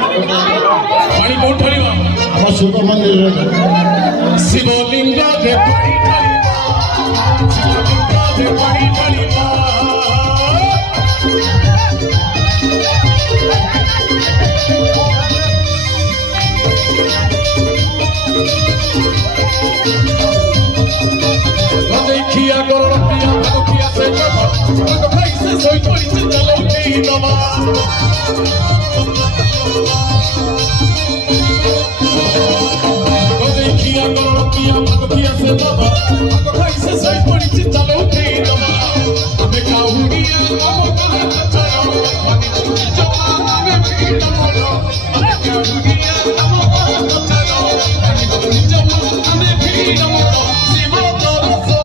पानी कौन ढालिबा हम शिव मंदिर शिवलिंग रे पानी ढालिबा शिवलिंग रे पानी ढालिबा देखिया गरतिया भगतिया से कब भाई से सोई पड़ी से चलो के दवा देखिया गरतिया भगतिया से बाबा भाई से सोई पड़ी से चलो के दवा हमें काहुनिया हम कहां चलो पानी